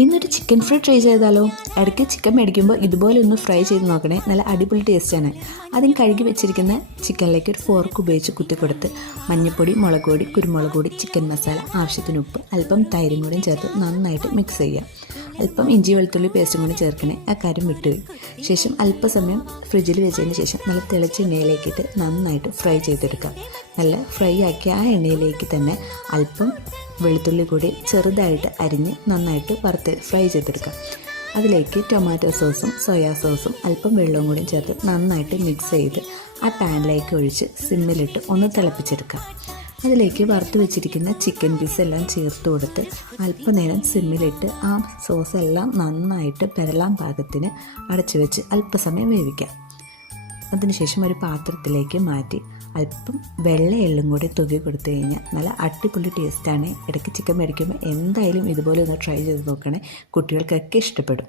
ഇന്നൊരു chicken fry try ചെയ്താലോ? ഇടയ്ക്ക് ചിക്കൻ മേടിക്കുമ്പോൾ ഇതുപോലെ ഒന്ന് ഫ്രൈ ചെയ്ത് നോക്കണേ, നല്ല അടിപൊളി ടേസ്റ്റാണ്. ആദ്യം കഴുകി വെച്ചിരിക്കുന്ന ചിക്കനിലേക്ക് ഒരു ഫോർക്ക് ഉപയോഗിച്ച് കുത്തി കൊടുത്ത് മഞ്ഞൾപ്പൊടി, മുളക് പൊടി, കുരുമുളക് പൊടി, ചിക്കൻ മസാല, ആവശ്യത്തിന് ഉപ്പ്, അല്പം തൈരും കൂടി ചേർത്ത് നന്നായിട്ട് മിക്സ് ചെയ്യുക. അല്പം ഇഞ്ചി വെളുത്തുള്ളി പേസ്റ്റും കൂടി ചേർക്കണേ, ആ കാര്യം വിട്ടുപോയി. ശേഷം അല്പസമയം ഫ്രിഡ്ജിൽ വെച്ചതിന് ശേഷം നല്ല തിളച്ച എണ്ണയിലേക്കിട്ട് നന്നായിട്ട് ഫ്രൈ ചെയ്തെടുക്കാം. നല്ല ഫ്രൈ ആക്കിയ ആ എണ്ണയിലേക്ക് തന്നെ അല്പം വെളുത്തുള്ളി കൂടി ചെറുതായിട്ട് അരിഞ്ഞ് നന്നായിട്ട് വറുത്ത് ഫ്രൈ ചെയ്തെടുക്കാം. അതിലേക്ക് ടൊമാറ്റോ സോസും സോയാ സോസും അല്പം വെള്ളവും കൂടി ചേർത്ത് നന്നായിട്ട് മിക്സ് ചെയ്ത് ആ പാനിലേക്ക് ഒഴിച്ച് സിമ്മിലിട്ട് ഒന്ന് തിളപ്പിച്ചെടുക്കാം. അതിലേക്ക് വറുത്ത് വെച്ചിരിക്കുന്ന ചിക്കൻ പീസ് എല്ലാം ചേർത്ത് കൊടുത്ത് അല്പനേരം സിമ്മിലിട്ട് ആ സോസ് എല്ലാം നന്നായിട്ട് പെരളാൻ പാകത്തിന് അടച്ചു വെച്ച് അല്പസമയം വേവിക്കാം. അതിനുശേഷം ഒരു പാത്രത്തിലേക്ക് മാറ്റി അല്പം വെള്ള എള്ളും കൂടി തൂക്കി കൊടുത്തു കഴിഞ്ഞാൽ നല്ല അടിപൊളി ടേസ്റ്റാണ്. ഇടയ്ക്ക് ചിക്കൻ മേടിക്കുമ്പോൾ എന്തായാലും ഇതുപോലെ ഒന്ന് ട്രൈ ചെയ്ത് നോക്കണേ, കുട്ടികൾക്കൊക്കെ ഇഷ്ടപ്പെടും.